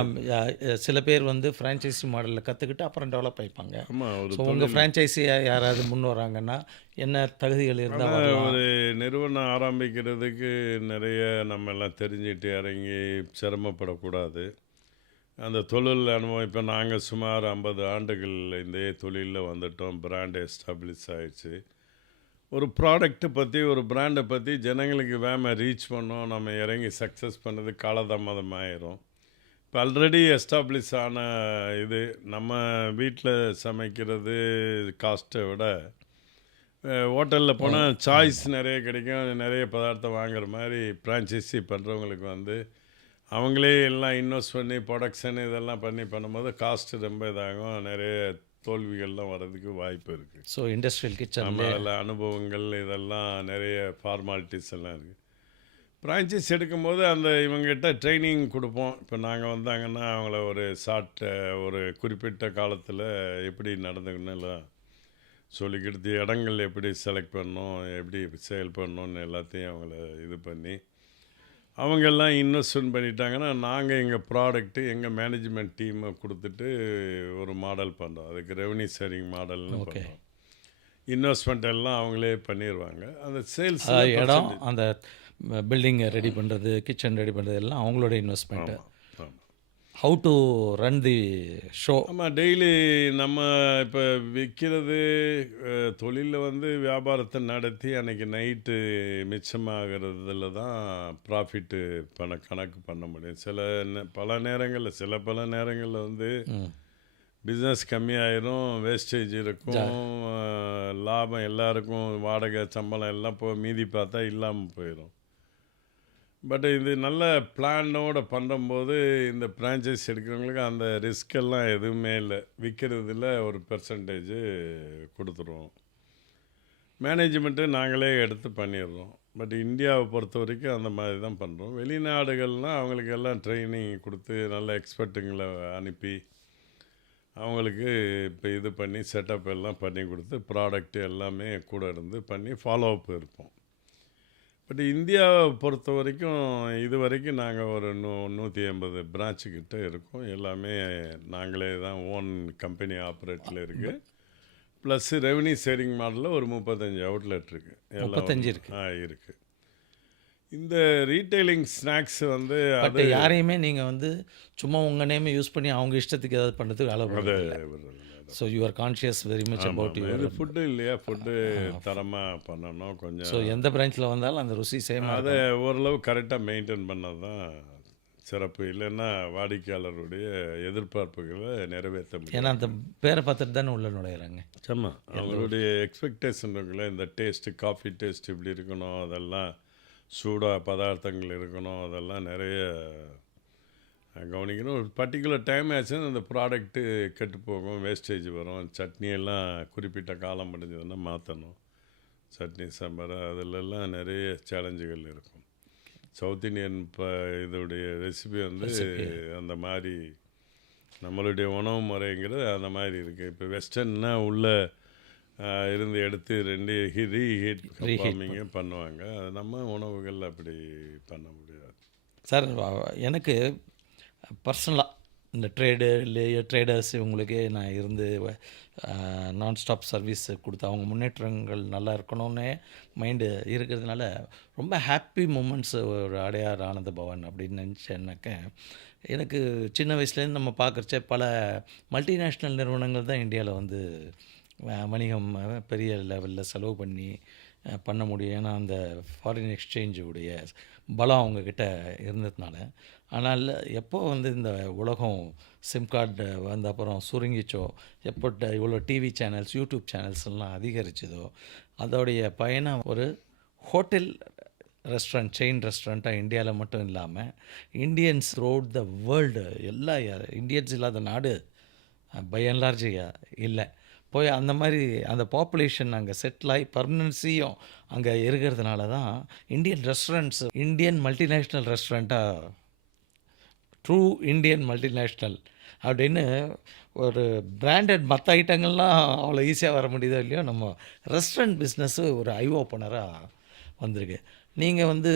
சில பேர் வந்து ஃப்ரான்ச்சைசி மாடலில் கற்றுக்கிட்டு அப்புறம் டெவலப் ஆகிப்பாங்க. ஆமாம். ஒரு ஸோ உங்கள் ஃப்ரான்ச்சைஸியை யாராவது முன் வராங்கன்னா என்ன தகுதிகள் இருந்தால் ஒரு நிறுவனம் ஆரம்பிக்கிறதுக்கு நிறைய நம்ம எல்லாம் தெரிஞ்சுட்டு இறங்கி சிரமப்படக்கூடாது. அந்த தொழில் அனுபவம் இப்போ நாங்கள் சுமார் 50 ஆண்டுகள் இந்த தொழிலில் வந்துட்டோம். பிராண்ட் எஸ்டாப்ளிஷ் ஆகிடுச்சு. ஒரு ப்ராடக்ட்டை பற்றி ஒரு பிராண்டை பற்றி ஜனங்களுக்கு ரீச் பண்ணோம், நம்ம இறங்கி சக்ஸஸ் பண்ணது காலதாமதம் ஆயிரும். இப்போ ஆல்ரெடி எஸ்டாப்ளிஷ் ஆன இது நம்ம வீட்டில் சமைக்கிறது காஸ்ட்டை விட ஹோட்டலில் போனால் சாய்ஸ் நிறைய கிடைக்கும், நிறைய பதார்த்தம் வாங்குற மாதிரி ஃப்ரான்ச்சைசி பண்ணுறவங்களுக்கு வந்து அவங்களே எல்லாம் இன்வெஸ்ட் பண்ணி ப்ரொடக்ஷன் இதெல்லாம் பண்ணும்போது காஸ்ட்டு ரொம்ப இதாகும், நிறைய தோல்விகள்லாம் வர்றதுக்கு வாய்ப்பு இருக்குது. ஸோ இண்டஸ்ட்ரியல் கிச்சன் நம்ம அதில் அனுபவங்கள் இதெல்லாம் நிறைய ஃபார்மாலிட்டிஸ் எல்லாம் இருக்குது. ஃப்ரான்ச்சைஸ் எடுக்கும்போது அந்த இவங்ககிட்ட ட்ரைனிங் கொடுப்போம். இப்போ நாங்கள் வந்தாங்கன்னா அவங்கள ஒரு குறிப்பிட்ட காலத்தில் எப்படி நடந்துக்கணும் எல்லாம் சொல்லிக்கிடுத்து, இடங்கள் எப்படி செலக்ட் பண்ணணும், எப்படி சேல் பண்ணணும்னு எல்லாத்தையும் அவங்கள இது பண்ணி அவங்கெல்லாம் இன்வெஸ்ட்மெண்ட் பண்ணிட்டாங்கன்னா நாங்கள் எங்கள் ப்ராடக்ட்டு எங்கள் மேனேஜ்மெண்ட் டீமை கொடுத்துட்டு ஒரு மாடல் பண்ணுறோம். அதுக்கு ரெவன்யூ ஷேரிங் மாடல்னு பண்ணுறோம். இன்வெஸ்ட்மெண்ட் எல்லாம் அவங்களே பண்ணிடுவாங்க. அந்த சேல்ஸ் இடம், அந்த பில்டிங்கை ரெடி பண்ணுறது, கிச்சன் ரெடி பண்ணுறது எல்லாம் அவங்களோட investment. How to run the show? ஆமாம். டெய்லி நம்ம இப்போ விற்கிறது தொழிலில் வந்து வியாபாரத்தை நடத்தி அன்றைக்கி நைட்டு மிச்சமாகிறதுல தான் ப்ராஃபிட்டு கணக்கு பண்ண முடியும். பல நேரங்களில் வந்து பிஸ்னஸ் கம்மியாயிரும், வேஸ்டேஜ் இருக்கும், லாபம் எல்லாருக்கும் வாடகை சம்பளம் எல்லாம் மீதி பார்த்தா இல்லாமல் போயிடும். பட் இது நல்ல பிளானோடு பண்ணும்போது இந்த ஃப்ரான்ச்சைஸ் எடுக்கிறவங்களுக்கு அந்த ரிஸ்கெல்லாம் எதுவுமே இல்லை. விற்கிறதுல ஒரு பெர்சன்டேஜ் கொடுத்துருவோம். மேனேஜ்மெண்ட்டு நாங்களே எடுத்து பண்ணிடுறோம். பட் இந்தியாவை பொறுத்த வரைக்கும் அந்த மாதிரி தான் பண்ணுறோம். வெளிநாடுகள்னால் அவங்களுக்கு எல்லாம் ட்ரைனிங் கொடுத்து நல்ல எக்ஸ்பர்ட்டுங்களை அனுப்பி அவங்களுக்கு இப்போ இது பண்ணி செட்டப் எல்லாம் பண்ணி கொடுத்து ப்ராடக்ட்டு எல்லாமே கூட இருந்து பண்ணி ஃபாலோ அப் இருப்போம். பட் இந்தியாவை பொறுத்த வரைக்கும் இது வரைக்கும் நாங்கள் ஒரு 180 பிரான்ச்சுக்கிட்ட இருக்கோம். எல்லாமே நாங்களே தான் ஓன் கம்பெனி ஆப்ரேட்டில் இருக்குது. ப்ளஸ் ரெவன்யூ ஷேரிங் மாடலில் ஒரு 35 அவுட்லெட் இருக்குது. 35 இருக்குது. இருக்குது. இந்த ரீட்டைலிங் ஸ்நாக்ஸ் வந்து அது யாரையுமே நீங்கள் வந்து சும்மா உங்கள் நேமை யூஸ் பண்ணி அவங்க இஷ்டத்துக்கு ஏதாவது பண்ணுறதுக்கு அளவு. So you are conscious very much about your food இல்லையா? ஃபுட்டு தரமாக பண்ணணும் கொஞ்சம். ஸோ எந்த பிரான்ச்சில் வந்தாலும் அந்த ருசி சேம் அதை ஓரளவு கரெக்டாக மெயின்டைன் பண்ணது தான் சிறப்பு. இல்லைன்னா வாடிக்கையாளருடைய எதிர்பார்ப்புகளை நிறைவேற்ற முடியும். ஏன்னா அந்த பேரை பார்த்துட்டு தானே உள்ள நுழையிறாங்க. ஆமாம். அவங்களுடைய எக்ஸ்பெக்டேஷன் இருக்குல்ல, இந்த டேஸ்ட்டு காஃபி டேஸ்ட் இப்படி இருக்கணும், அதெல்லாம் சூடாக பதார்த்தங்கள் இருக்கணும், அதெல்லாம் நிறைய கவனிக்கணும். ஒரு பர்டிகுலர் டைம் ஆச்சுன்னா அந்த ப்ராடக்ட்டு கெட்டு போகும், வேஸ்டேஜ் வரும். சட்னியெல்லாம் குறிப்பிட்ட காலம் முடிஞ்சதுன்னா மாற்றணும். சட்னி சாம்பார் அதிலெல்லாம் நிறைய சேலஞ்சுகள் இருக்கும். சவுத் இண்டியன் இதோடைய ரெசிபி வந்து அந்த மாதிரி நம்மளுடைய உணவு முறைங்கிறது அந்த மாதிரி இருக்குது. இப்போ வெஸ்டர்ன்னா உள்ளே இருந்து எடுத்து ரீஹீட் ஃபார்மிங்கே பண்ணுவாங்க. அது நம்ம உணவுகள் அப்படி பண்ண முடியாது. சார் எனக்கு பர்சனலாக இந்த ட்ரேடர்ஸ் இவங்களுக்கே நான் இருந்து நான் ஸ்டாப் சர்வீஸ் கொடுத்து அவங்க முன்னேற்றங்கள் நல்லா இருக்கணும்னே மைண்டு இருக்கிறதுனால ரொம்ப ஹாப்பி மூமெண்ட்ஸ் ஒரு அடையார் ஆனந்த பவன் அப்படின்னு நினச்சேன்னாக்க எனக்கு சின்ன வயசுலேருந்து நம்ம பார்க்குறச்ச பல மல்டிநேஷ்னல் நிறுவனங்கள் தான் இந்தியாவில் வந்து வணிகம் பெரிய லெவலில் செலவு பண்ணி பண்ண முடியும். ஏன்னா அந்த ஃபாரின் எக்ஸ்சேஞ்சுடைய பலம் அவங்கக்கிட்ட இருந்ததுனால. ஆனால் எப்போ வந்து இந்த உலகம் சிம் கார்டு வந்த அப்புறம் சுருங்கிச்சோ, எப்போ இவ்வளோ டிவி சேனல்ஸ் யூடியூப் சேனல்ஸ் எல்லாம் அதிகரிச்சதோ அதோடைய பயணம் ஒரு ஹோட்டல் ரெஸ்டாரண்ட் செயின் ரெஸ்டாரண்ட்டாக இந்தியாவில் மட்டும் இல்லாமல் இந்தியன்ஸ் த்ரூஅவுட் த வேர்ல்டு எல்லா இந்தியன்ஸ் இல்லாத நாடு பை அண்ட் லார்ஜ் இல்லை. போய் அந்த மாதிரி அந்த பாப்புலேஷன் அங்கே செட்டில் ஆகி பர்மனன்சியும் அங்கே இருக்கிறதுனால தான் இந்தியன் ரெஸ்டாரண்ட்ஸ் இந்தியன் மல்டிநேஷ்னல் ரெஸ்டாரண்ட்டாக ட்ரூ இந்தியன் மல்டிநேஷ்னல் அப்படின்னு ஒரு பிராண்டட் மற்ற ஐட்டங்கள்லாம் அவ்வளோ ஈஸியாக வர முடியுதோ இல்லையோ, நம்ம ரெஸ்டாரண்ட் பிஸ்னஸ்ஸு ஒரு ஐ ஓப்பனராக வந்திருக்கு. நீங்கள் வந்து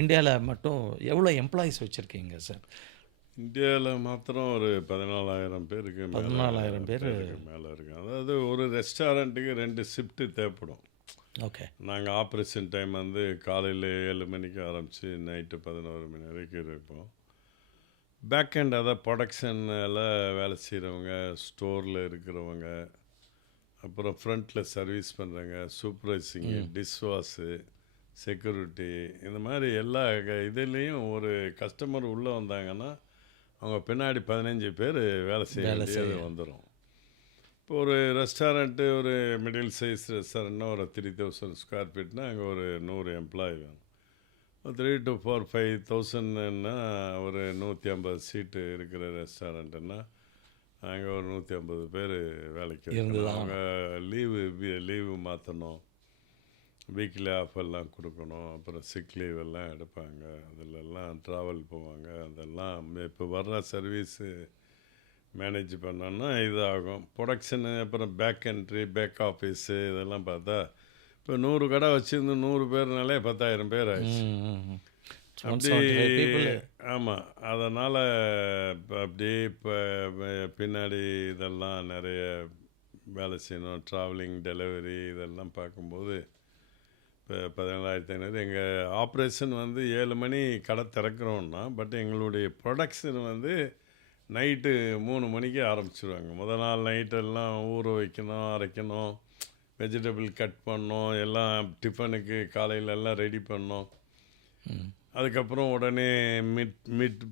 இந்தியாவில் மட்டும் எவ்வளோ எம்ப்ளாயீஸ் வச்சுருக்கீங்க சார்? இந்தியாவில் மாத்திரம் ஒரு 14,000 பேருக்கு 14,000 பேர் மேலே இருக்கு. அதாவது ஒரு ரெஸ்டாரண்ட்டுக்கு 2 ஷிஃப்ட்டு தேவைப்படும். ஓகே. நாங்கள் ஆப்ரேஷன் டைம் வந்து காலையில் 7 மணிக்கு ஆரம்பித்து நைட்டு 11 மணி வரைக்கும் இருப்போம். பேக்கெண்ட் அதாவது ப்ரொடக்ஷனில் வேலை செய்கிறவங்க, ஸ்டோரில் இருக்கிறவங்க, அப்புறம் ஃப்ரண்ட்டில் சர்வீஸ் பண்ணுறவங்க, சூப்பர்வைசிங்கு, டிஷ்வாஷு, செக்யூரிட்டி, இந்த மாதிரி எல்லா இதுலேயும் ஒரு கஸ்டமர் உள்ளே வந்தாங்கன்னா அவங்க பின்னாடி 15 பேர் வேலை செய்ய வேண்டியது வந்துடும். இப்போ ஒரு ரெஸ்டாரண்ட்டு ஒரு மிடில் சைஸ் ரெஸ்டாரண்ட்னா ஒரு 3,000 ஸ்கொயர் ஃபீட்னா அங்கே ஒரு 100 எம்ப்ளாயி வேணும். 3 to 4, 5,000ன்னா ஒரு 150 சீட்டு இருக்கிற ரெஸ்டாரண்ட்டுன்னா அங்கே ஒரு 150 பேர் வேலைக்கு வைக்கணும். அவங்க லீவு மாற்றணும், வீக்லி ஆஃப் எல்லாம் கொடுக்கணும், அப்புறம் சிக் லீவ் எல்லாம் எடுப்பாங்க, அதிலெல்லாம் ட்ராவல் போவாங்க. அதெல்லாம் இப்போ வர்ற சர்வீஸு மேனேஜ் பண்ணோன்னா இதாகும். ப்ரொடக்ஷனு, அப்புறம் பேக் என்ட்ரி, பேக் ஆஃபீஸு இதெல்லாம் பார்த்தா இப்போ 100 கடை வச்சுருந்து 100 பேர்னாலே 10,000 பேர் ஆயிடுச்சு. அப்படி ஆமாம். அதனால் அப்படியே இப்போ பின்னாடி இதெல்லாம் நிறைய வேலை செய்யணும், ட்ராவலிங், டெலிவரி இதெல்லாம் பார்க்கும்போது இப்போ 17,500. எங்கள் ஆப்ரேஷன் வந்து 7 மணி கடை திறக்கிறோன்னா, பட் எங்களுடைய ப்ரொடக்ஷன் வந்து நைட்டு 3 மணிக்கு ஆரம்பிச்சிடுவாங்க. முதல் நாள் நைட்டெல்லாம் ஊற வைக்கணும், அரைக்கணும், வெஜிடபிள் கட் பண்ணோம், எல்லாம் டிஃபனுக்கு காலையில் எல்லாம் ரெடி பண்ணோம். அதுக்கப்புறம் உடனே மிட்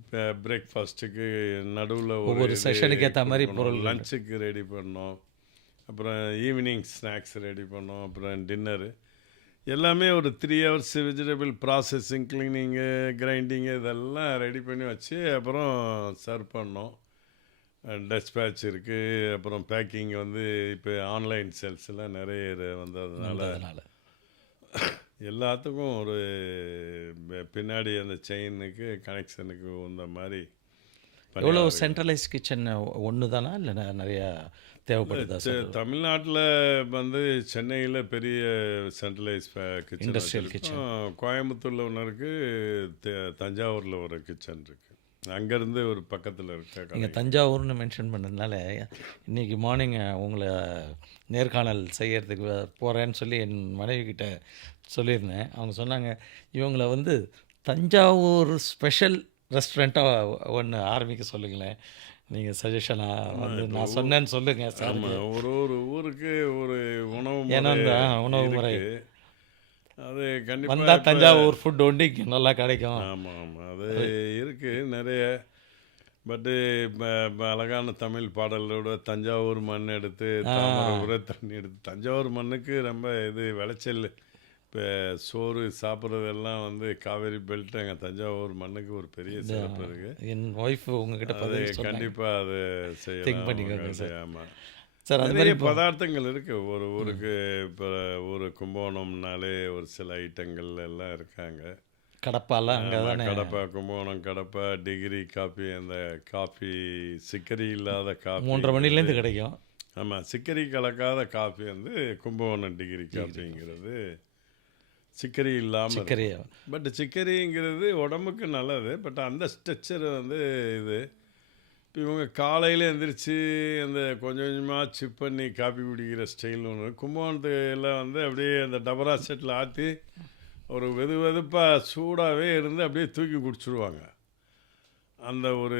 பிரேக்ஃபாஸ்ட்டுக்கு நடுவில் ஒரு செஷனுக்கு ஏற்ற மாதிரி பொருள் லஞ்சுக்கு ரெடி பண்ணோம், அப்புறம் ஈவினிங் ஸ்நாக்ஸ் ரெடி பண்ணோம், அப்புறம் டின்னரு எல்லாமே ஒரு 3 hours வெஜிடபிள் ப்ராசஸிங், க்ளீனிங்கு, கிரைண்டிங்கு இதெல்லாம் ரெடி பண்ணி வச்சு அப்புறம் சர்வ் பண்ணோம். டெஸ்பேட்ச் இருக்குது, அப்புறம் பேக்கிங் வந்து இப்போ ஆன்லைன் சேல்ஸ்லாம் நிறைய வந்ததுனால எல்லாத்துக்கும் ஒரு பின்னாடி அந்த செயினுக்கு கனெக்ஷனுக்கு இந்த மாதிரி. எவ்வளோ சென்ட்ரலைஸ் கிச்சன் ஒன்று தானா இல்லை நிறையா தேவைப்படுதா சார்? தமிழ்நாட்டில் வந்து சென்னையில் பெரிய சென்ட்ரலைஸ் கிச்சன், இண்டஸ்ட்ரியல் கிச்சன். கோயம்புத்தூரில் ஒன்று இருக்குது, தஞ்சாவூரில் ஒரு கிச்சன் இருக்குது. அங்கேருந்து ஒரு பக்கத்தில் இருக்க. நீங்கள் தஞ்சாவூர்னு மென்ஷன் பண்ணதுனால இன்றைக்கி மார்னிங் உங்களை நேர்காணல் செய்கிறதுக்கு போகிறேன்னு சொல்லி என் மனைவிக்கிட்ட சொல்லியிருந்தேன். அவங்க சொன்னாங்க இவங்களை வந்து தஞ்சாவூர் ஸ்பெஷல் ரெஸ்டாரண்ட்டாக ஒன்று ஆரம்பிக்க சொல்லுங்களேன், நீங்கள் சஜஷனாக வந்து நான் சொன்னேன்னு சொல்லுங்கள் சார். ஒரு ஒரு ஊருக்கு ஒரு உணவு ஏன்னா உணவு முறை அது கண்டிப்பாக வந்தால் தஞ்சாவூர் ஃபுட் ஒண்டி நல்லா கிடைக்கும். ஆமாம் ஆமாம், அது இருக்குது நிறைய. பட்டு அழகான தமிழ் பாடலோட தஞ்சாவூர் மண் எடுத்து தாமரை தண்ணி எடுத்து, தஞ்சாவூர் மண்ணுக்கு ரொம்ப இது விளைச்சல். இப்போ சோறு சாப்பிட்றதெல்லாம் வந்து காவேரி பெல்ட் அங்கே தஞ்சாவூர் மண்ணுக்கு ஒரு பெரிய சிறப்பு இருக்குது. என் ஒய்ஃப் உங்ககிட்ட அது கண்டிப்பாக அது செய்யலாம். ஆமாம் சார், அது நிறைய பதார்த்தங்கள் இருக்குது ஒரு ஊருக்கு. இப்போ ஒரு கும்பகோணம்னாலே ஒரு சில ஐட்டங்கள் எல்லாம் இருக்காங்க. கடப்பாலாம் அங்கே தானே, கடப்பா, கும்பகோணம் கடப்பா, டிகிரி காஃபி, அந்த காஃபி சிக்கரி இல்லாத காஃபி 3:30 மணிலேருந்து கிடைக்கும். ஆமாம், சிக்கரி கலக்காத காஃபி வந்து கும்பகோணம் டிகிரி காஃபிங்கிறது. சிக்கரி இல்லாமல், பட் சிக்கரிங்கிறது உடம்புக்கு நல்லது. பட் அந்த ஸ்ட்ரக்சர் வந்து இது இவங்க காலையில் எந்திரிச்சு அந்த கொஞ்சம் கொஞ்சமாக சிப் பண்ணி காப்பி குடிக்கிற ஸ்டைல் ஒன்று. கும்பகோணத்துல வந்து அப்படியே அந்த டபரா செட்டில் ஆற்றி ஒரு வெது வெதுப்பாக சூடாகவே இருந்து அப்படியே தூக்கி குடிச்சிடுவாங்க. அந்த ஒரு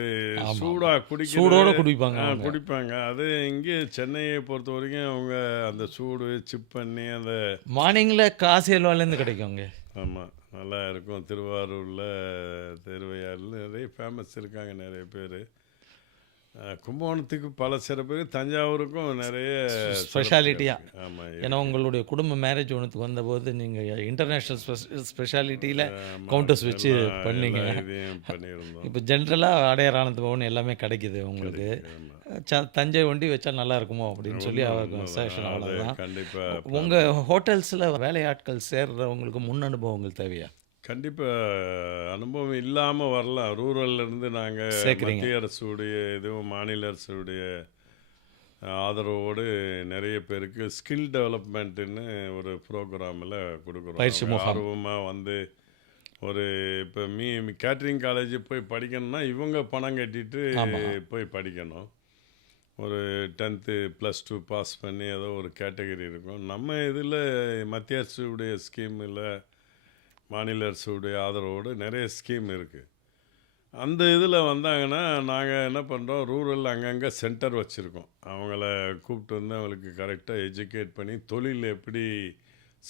சூடாக சூடோட குடிப்பாங்க அவங்க. குடிப்பாங்க. அது இங்கே சென்னையை பொறுத்த வரைக்கும் அவங்க அந்த சூடு சிப் பண்ணி அந்த மார்னிங்கில் காசி அல்வாலேருந்து கிடைக்குங்க. ஆமாம் நல்லா இருக்கும். திருவாரூரில் திருவையாறில் நிறைய ஃபேமஸ் இருக்காங்க நிறைய பேர். கும்பகோணத்துக்கு பல சிறப்பு, தஞ்சாவூருக்கும் நிறைய ஸ்பெஷாலிட்டியா. ஆமாம். ஏன்னா உங்களுடைய குடும்ப மேரேஜ் ஒன்றுத்துக்கு வந்தபோது நீங்கள் இன்டர்நேஷ்னல் ஸ்பெஷாலிட்டியில் கவுண்டர்ஸ் வச்சு பண்ணீங்க. இதையும் பண்ணியிருந்தோம். இப்போ ஜென்ரலாக அடையார் ஆனந்த பவன் எல்லாமே கிடைக்குது உங்களுக்கு. தஞ்சை வண்டி வச்சா நல்லா இருக்குமோ அப்படின்னு சொல்லி அவருக்கு சேஷன். அவ்வளோதான். கண்டிப்பாக உங்கள் ஹோட்டல்ஸில் வேலையாட்கள் சேர்றவங்களுக்கு முன் அனுபவங்கள் தேவையா? கண்டிப்பாக அனுபவம் இல்லாமல் வரலாம். ரூரல்லேருந்து நாங்கள் சேர்க்குறீங்க. மத்திய அரசுடைய இதுவும் மாநில அரசுடைய ஆதரவோடு நிறைய பேருக்கு ஸ்கில் டெவலப்மெண்ட்டுன்னு ஒரு ப்ரோக்ராமில் கொடுக்குறோம். பயிற்சி முகாம். ஆர்வமாக வந்து ஒரு இப்போ கேட்ரிங் காலேஜ் போய் படிக்கணும்னா இவங்க பணம் கட்டிட்டு போய் படிக்கணும். ஒரு 10th +2 பாஸ் பண்ணி ஏதோ ஒரு கேட்டகரி இருக்கும். நம்ம இதில் மத்திய அரசுடைய ஸ்கீமில் மாநில அரசுடைய ஆதரவோடு நிறைய ஸ்கீம் இருக்குது. அந்த இதில் வந்தாங்கன்னா நாங்கள் என்ன பண்ணுறோம், ரூரல் அங்கங்கே சென்டர் வச்சுருக்கோம். அவங்கள கூப்பிட்டு வந்து அவங்களுக்கு கரெக்டாக எஜுகேட் பண்ணி தொழில் எப்படி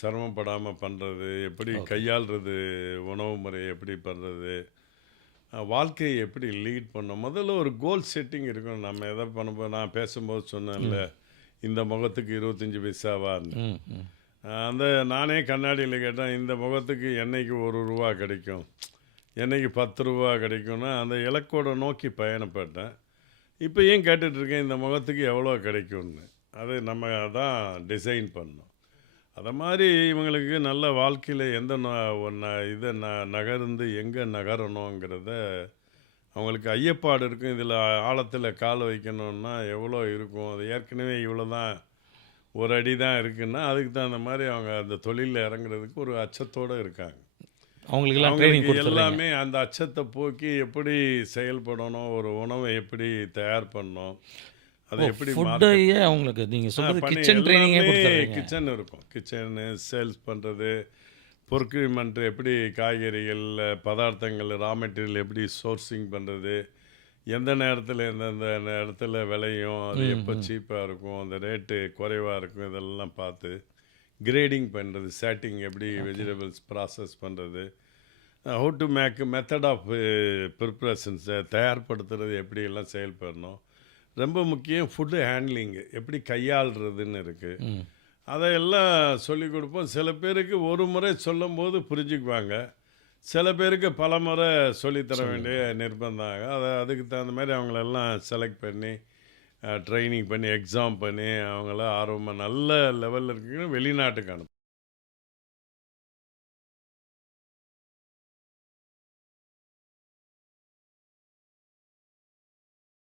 சிரமப்படாமல் பண்ணுறது, எப்படி கையாளுறது, உணவு முறை எப்படி பண்ணுறது, வாழ்க்கையை எப்படி லீட் பண்ணோம். முதல்ல ஒரு கோல் செட்டிங் இருக்கணும். நம்ம எதை பண்ண நான் பேசும்போது சொன்னேன்ல, இந்த முகத்துக்கு 25 பைசாவான்னு. அந்த நானே கண்ணாடியில் கேட்டேன், இந்த முகத்துக்கு என்னைக்கு ₹1 கிடைக்கும், என்னைக்கு ₹10 கிடைக்கும்னா அந்த இலக்கோட நோக்கி பயணப்பட்டேன். இப்போ ஏன் கேட்டுட்ருக்கேன், இந்த முகத்துக்கு எவ்வளோ கிடைக்கும்னு. அது நம்ம தான் டிசைன் பண்ணோம். அதை மாதிரி இவங்களுக்கு நல்ல வாழ்க்கையில் எந்த இதை நகர்ந்து எங்கே நகரணுங்கிறத அவங்களுக்கு ஐயப்பாடு இருக்கும். இதில் ஆழத்தில் கால் வைக்கணுன்னா எவ்வளோ இருக்கும், அது ஏற்கனவே இவ்வளோ தான், ஒரு அடி தான் இருக்குன்னா அதுக்கு தகுந்த மாதிரி அவங்க அந்த தொழிலில் இறங்குறதுக்கு ஒரு அச்சத்தோடு இருக்காங்க. அவங்களுக்கு எல்லாமே அந்த அச்சத்தை போக்கி எப்படி செயல்படணும், ஒரு உணவை எப்படி தயார் பண்ணணும், அதை எப்படி அவங்களுக்கு நீங்கள் சொல்றது கிச்சன் ட்ரைனிங்கே கொடுத்துறீங்க. கிச்சன் இருக்கும். கிச்சனு சேல்ஸ் பண்ணுறது, பொற்கிரிமெண்ட் எப்படி காய்கறிகள் பதார்த்தங்கள் ரா மெட்டீரியல் எப்படி சோர்சிங் பண்ணுறது, எந்த நேரத்தில் எந்தெந்த இடத்துல விளையும், அது எப்போ சீப்பாக இருக்கும், அந்த ரேட்டு குறைவாக இருக்கும், இதெல்லாம் பார்த்து கிரேடிங் பண்ணுறது, சேட்டிங் எப்படி வெஜிடபிள்ஸ் ப்ராசஸ் பண்ணுறது, how to make method of ப்ரிப்ரேஷன்ஸை தயார்படுத்துறது எப்படியெல்லாம் செயல்படணும். ரொம்ப முக்கியம் ஃபுட்டு ஹேண்ட்லிங்கு எப்படி கையாளுறதுன்னு இருக்குது. அதையெல்லாம் சொல்லிக் கொடுப்போம். சில பேருக்கு ஒரு முறை சொல்லும் போது புரிஞ்சுக்குவாங்க, சில பேருக்கு பல முறை சொல்லித்தர வேண்டிய நிர்பந்தாங்க. அதுக்கு தகுந்த மாதிரி அவங்களெல்லாம் செலக்ட் பண்ணி ட்ரைனிங் பண்ணி எக்ஸாம் பண்ணி அவங்கள ஆர்வமாக நல்ல லெவலில் இருக்குன்னு வெளிநாட்டுக்கு அனுப்பும்.